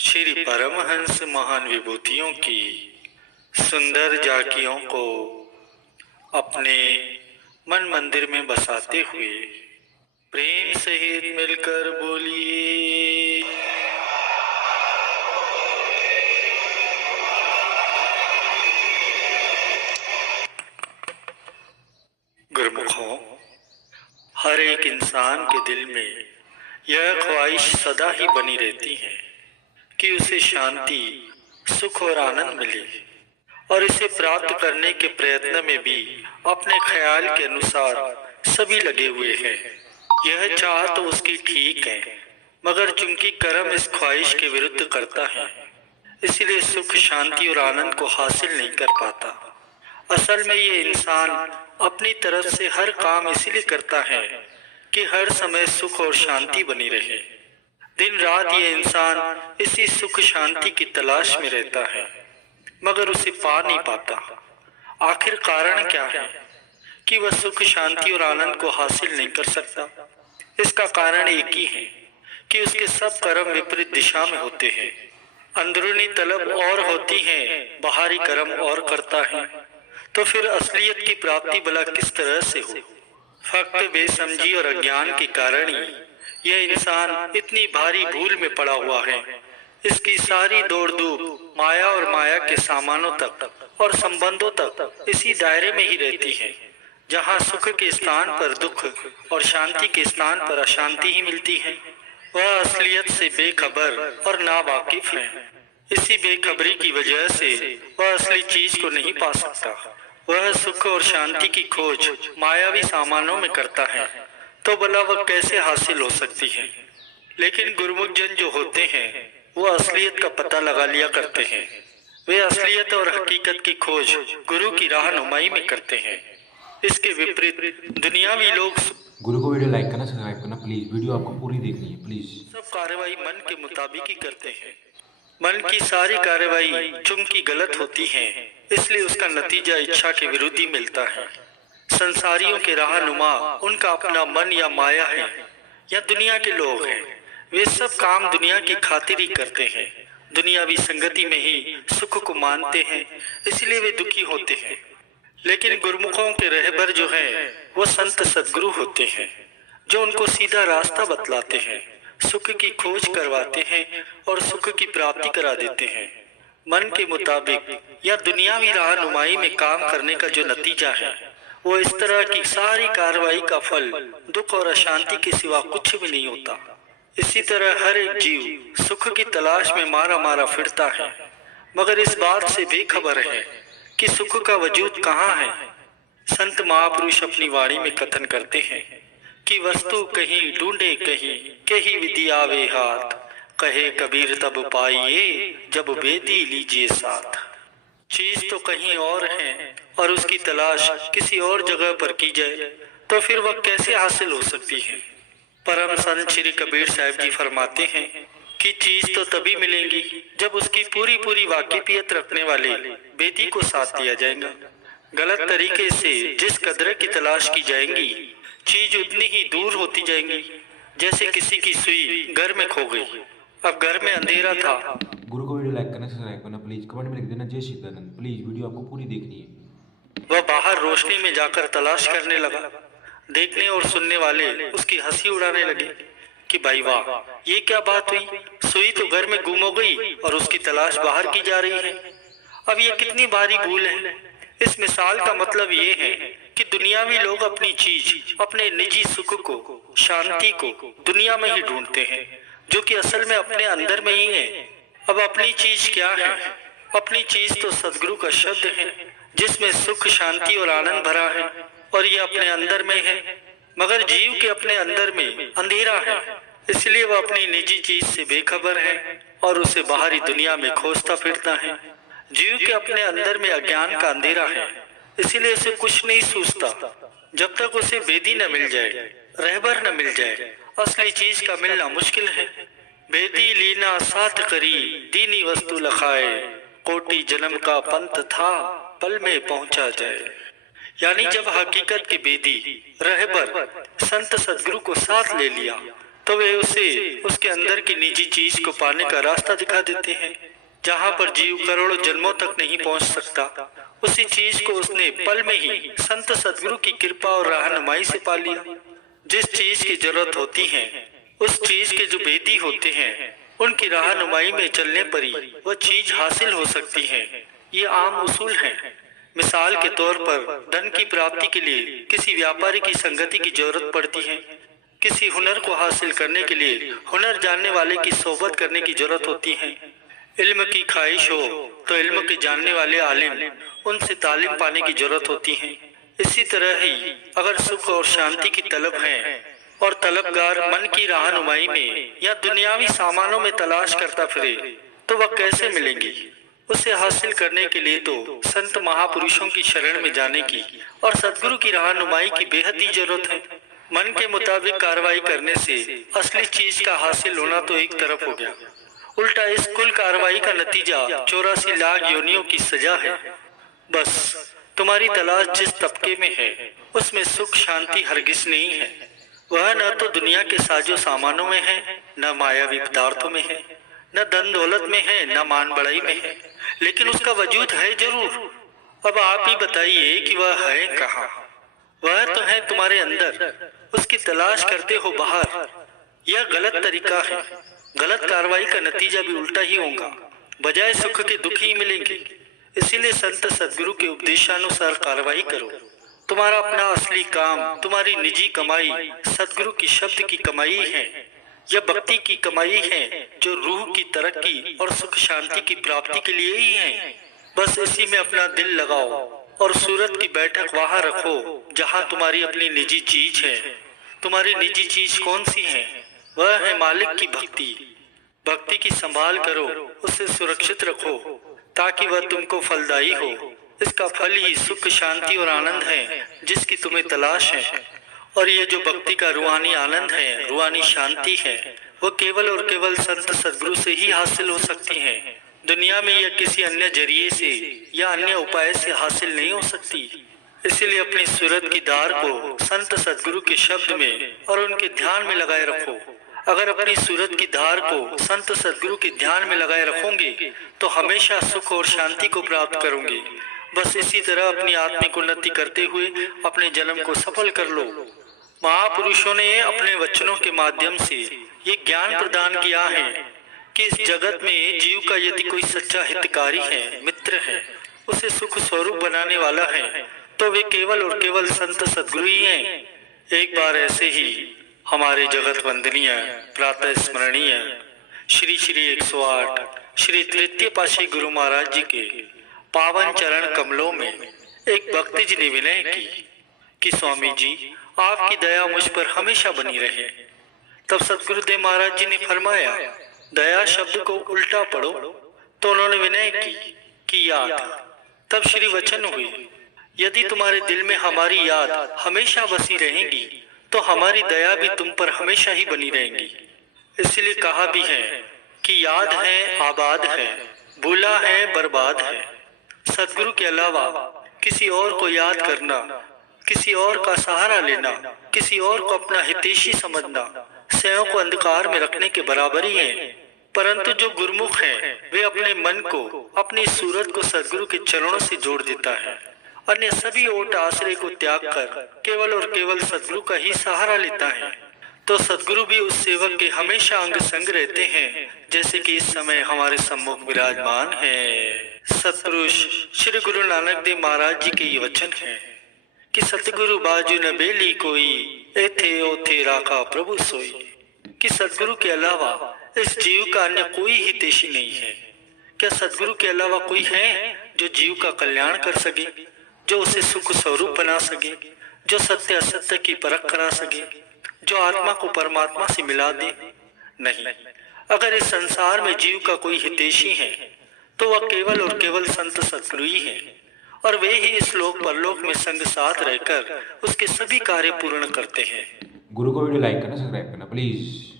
श्री परमहंस महान विभूतियों की सुंदर झांकियों को अपने मन मंदिर में बसाते हुए प्रेम सहित मिलकर बोलिए। गुरुमुखों, हर एक इंसान के दिल में यह ख्वाहिश सदा ही बनी रहती है कि उसे शांति, सुख और आनंद मिले, और इसे प्राप्त करने के प्रयत्न में भी अपने ख्याल के अनुसार सभी लगे हुए हैं। यह चाह तो उसकी ठीक है, मगर चूंकि कर्म इस ख्वाहिश के विरुद्ध करता है, इसलिए सुख, शांति और आनंद को हासिल नहीं कर पाता। असल में ये इंसान अपनी तरफ से हर काम इसलिए करता है कि हर समय सुख और शांति बनी रहे। दिन रात ये इंसान इसी सुख शांति की तलाश में रहता है, मगर उसे पा नहीं पाता। आखिर कारण क्या है कि वह सुख, शांति और आनंद को हासिल नहीं कर सकता? इसका कारण एक ही है कि उसके सब कर्म विपरीत दिशा में होते हैं। अंदरूनी तलब और होती है, बाहरी कर्म और करता है। तो फिर असलियत की प्राप्ति भला किस तरह से हो? फक्त बेसमझी और अज्ञान के कारण ही यह इंसान इतनी भारी भूल में पड़ा हुआ है। इसकी सारी दौड़ धूप माया और माया के सामानों तक और संबंधों तक इसी दायरे में ही रहती है, जहाँ सुख के स्थान पर दुख और शांति के स्थान पर अशांति ही मिलती है। वह असलियत से बेखबर और नावाकिफ है। इसी बेखबरी की वजह से वह असली चीज को नहीं पा सकता। वह सुख और शांति की खोज मायावी सामानों में करता है, तो भला वह कैसे हासिल हो सकती है? लेकिन गुरुमुख जन जो होते हैं वो असलियत का पता लगा लिया करते हैं। वे असलियत और हकीकत की खोज गुरु की रहनुमाई में करते हैं। इसके विपरीत दुनियावी लोग गुरु को वीडियो लाइक करना, सब्सक्राइब करना प्लीज। वीडियो आपको पूरी देखनी है प्लीज। सब कार्रवाई मन के मुताबिक ही करते हैं। मन की सारी कार्रवाई चूंकि गलत होती है, इसलिए उसका नतीजा इच्छा के विरुद्ध ही मिलता है। संसारियों के रहनुमा उनका अपना मन या माया है, या दुनिया के लोग हैं। वे सब काम दुनिया की खातिर ही करते हैं। दुनियावी संगति में ही सुख को मानते हैं, इसलिए वे दुखी होते हैं। लेकिन गुरुमुखों के रहबर जो हैं, वो संत सद्गुरु होते हैं, जो उनको सीधा रास्ता बतलाते हैं, सुख की खोज करवाते हैं और सुख की प्राप्ति करा देते हैं। मन के मुताबिक या दुनियावी रहनुमाई में काम करने का जो नतीजा है, वो इस तरह की सारी कार्रवाई का फल दुख और अशांति के सिवा कुछ भी नहीं होता। इसी तरह हर एक जीव सुख की तलाश में मारा मारा फिरता है, मगर इस बात से बेखबर है कि सुख का वजूद कहाँ है। संत महापुरुष अपनी वाणी में कथन करते हैं कि वस्तु कहीं ढूंढे कहीं, कहीं विधि आवे हाथ, कहे कबीर तब पाइए जब बेदी लीजिए साथ। चीज तो कहीं और है और उसकी तलाश किसी और जगह पर की जाए तो फिर वह कैसे हासिल हो सकती है? परम संत श्री कबीर साहब जी फरमाते हैं कि चीज तो तभी मिलेगी जब उसकी पूरी पूरी वाकिफियत रखने वाले बेदी को साथ दिया जाएगा। गलत तरीके से जिस कदर की तलाश की जाएगी, चीज उतनी ही दूर होती जाएगी, जैसे किसी की सुई घर में खो गई। अब घर में अंधेरा था। गुरु को वीडियो लाइक करना, सब्सक्राइब करना प्लीज। कमेंट में लिख देना जय सीतानंद प्लीज। वीडियो आपको पूरी देखनी है। वह बाहर रोशनी में जाकर तलाश करने लगा। देखने और सुनने वाले उसकी हंसी उड़ाने लगे कि भाई वाह, ये क्या बात हुई? सुई तो घर में गुम हो गई और उसकी तलाश बाहर की जा रही है। अब ये कितनी भारी भूल है। इस मिसाल का मतलब ये है कि दुनियावी लोग अपनी चीज, अपने निजी सुख को, शांति को दुनिया में ही ढूंढते हैं, जो कि असल में अपने अंदर में ही है। अब अपनी चीज क्या है? अपनी चीज तो सदगुरु का शब्द है, जिसमें सुख, शांति और आनंद भरा है, और ये अपने अंदर में है। मगर जीव के अपने अंदर में अंधेरा है, इसलिए वह अपनी निजी चीज से बेखबर है और उसे बाहरी दुनिया में खोजता फिरता है। जीव के अपने अंदर में अज्ञान का अंधेरा है, इसलिए उसे कुछ नहीं सूझता जब तक उसे बेदी न मिल जाए, रहबर न मिल जाए। असली चीज का मिलना मुश्किल है। बेदी लीना साथ करी, दीनी वस्तु लखाए, कोटि जन्म का पंथ था, पल में पहुंचा जाए। यानी जब हकीकत के बेदी रहबर संत सदगुरु को साथ ले लिया तो वे उसे उसके अंदर की निजी चीज को पाने का रास्ता दिखा देते हैं। जहाँ पर जीव करोड़ों जन्मों तक नहीं पहुंच सकता, उसी चीज को उसने पल में ही संत सदगुरु की कृपा और रहनुमाई से पा लिया। जिस चीज की जरूरत होती है, उस चीज के जो भेदी होते हैं, उनकी रहनुमाई में चलने पर ही वह चीज हासिल हो सकती है। ये आम उसूल है। मिसाल के तौर पर धन की प्राप्ति के लिए किसी व्यापारी की संगति की जरूरत पड़ती है। किसी हुनर को हासिल करने के लिए हुनर जानने वाले की सोबत करने की जरूरत होती है। इल्म की ख्वाहिश हो तो इल्म के जानने वाले आलिम, उनसे तालीम पाने की जरूरत होती है। इसी तरह ही अगर सुख और शांति की तलब है और तलबगार मन की रहनुमाई में या दुनियावी सामानों में तलाश करता फिरे, तो वह कैसे मिलेंगी? उसे हासिल करने के लिए तो संत महापुरुषों की शरण में जाने की और सदगुरु की रहनुमाई की बेहद ही जरूरत है। मन के मुताबिक कार्रवाई करने से असली चीज का हासिल होना तो एक तरफ हो गया, उल्टा इस कुल कार्रवाई का नतीजा 84 लाख योनियों की सजा है। बस तुम्हारी तलाश जिस तबके में है, उसमें सुख शांति हरगिज नहीं है। वह न तो दुनिया के साजो सामानों में है, न मायावी पदार्थों में है, न धन दौलत में है, न मान बढ़ाई में है, लेकिन उसका वजूद है जरूर। अब आप ही बताइए कि वह है कहाँ? वह तो है तुम्हारे अंदर, उसकी तलाश करते हो बाहर। यह गलत तरीका है। गलत कार्रवाई का नतीजा भी उल्टा ही होगा, बजाय सुख के दुख ही मिलेंगे। इसीलिए संत सदगुरु के उपदेशानुसार कार्रवाई करो। तुम्हारा अपना असली काम, तुम्हारी निजी कमाई सदगुरु की शब्द की कमाई है, यह भक्ति की कमाई है, जो रूह की तरक्की और सुख शांति की प्राप्ति के लिए ही है। बस इसी में अपना दिल लगाओ और सूरत की बैठक वहां रखो जहां तुम्हारी अपनी निजी चीज है। तुम्हारी निजी चीज कौन सी है? वह है मालिक की भक्ति। भक्ति की संभाल करो, उसे सुरक्षित रखो ताकि वह तुमको फलदायी हो। इसका फल ही सुख शांति और आनंद है जिसकी तुम्हें तलाश है। और ये जो भक्ति का रूहानी आनंद है, रूहानी शांति है, वो केवल और केवल संत सदगुरु से ही हासिल हो सकती है। दुनिया में यह किसी अन्य जरिए से या अन्य उपाय से हासिल नहीं हो सकती। इसलिए अपनी सूरत की धार को संत सदगुरु के शब्द में और उनके ध्यान में लगाए रखो। अगर अपनी सूरत की धार को संत सदगुरु के ध्यान में लगाए रखोगे तो हमेशा सुख और शांति को प्राप्त करोगे। बस इसी तरह अपनी आत्मिक उन्नति करते हुए अपने जन्म को सफल कर लो। महापुरुषों ने अपने वचनों के माध्यम से ये ज्ञान प्रदान किया है कि इस जगत में जीव का यदि कोई सच्चा हितकारी है, मित्र है, उसे सुख स्वरूप बनाने वाला है, तो वे केवल और केवल संत सदगुरु ही हैं। एक बार ऐसे ही हमारे जगत वंदनीय प्रातः स्मरणीय श्री श्री 108 श्री तृतीय पातशाही गुरु महाराज जी के पावन चरण कमलों में एक भक्त जी ने विनय की कि स्वामी जी, आपकी दया मुझ पर हमेशा बनी रहे। तब सतगुरुदेव महाराज जी ने फरमाया, दया शब्द को उल्टा पढ़ो। तो उन्होंने विनय की याद। तब श्री वचन हुए, यदि तुम्हारे दिल में हमारी याद हमेशा बसी रहेगी तो हमारी दया भी तुम पर हमेशा ही बनी रहेगी। इसलिए कहा भी है कि याद है आबाद है, भूला है बर्बाद है। सदगुरु के अलावा किसी और को याद करना, किसी और का सहारा लेना, किसी और को अपना हितैषी समझना स्वयं को अंधकार में रखने के बराबर ही है। परंतु जो गुरुमुख है वे अपने मन को, अपनी सूरत को सदगुरु के चरणों से जोड़ देता है। अन्य सभी ओट आश्रय को त्याग कर केवल और केवल सदगुरु का ही सहारा लेता है। तो सदगुरु भी उस सेवक के हमेशा अंग संग रहते हैं, जैसे कि इस समय हमारे सम्मुख विराजमान है। सतपुरुष श्री गुरु नानक देव महाराज जी के ये वचन है कि सतगुरु बाजू न बेली कोई, एथे ओथे राखा प्रभु सोई। कि सदगुरु के अलावा इस जीव का अन्य कोई हितैषी नहीं है। क्या सदगुरु के अलावा कोई है जो जीव का कल्याण कर सके, जो उसे सुख स्वरूप बना सके, जो सत्य असत्य की परख करा सके, जो आत्मा को परमात्मा से मिला दे? नहीं। अगर इस संसार में जीव का कोई हितैषी है तो वह केवल और केवल संत सदगुरु ही है, और वे ही इस लोक परलोक में संग साथ रहकर उसके सभी कार्य पूर्ण करते हैं। गुरु को वीडियो लाइक करना, सब्सक्राइब करना प्लीज।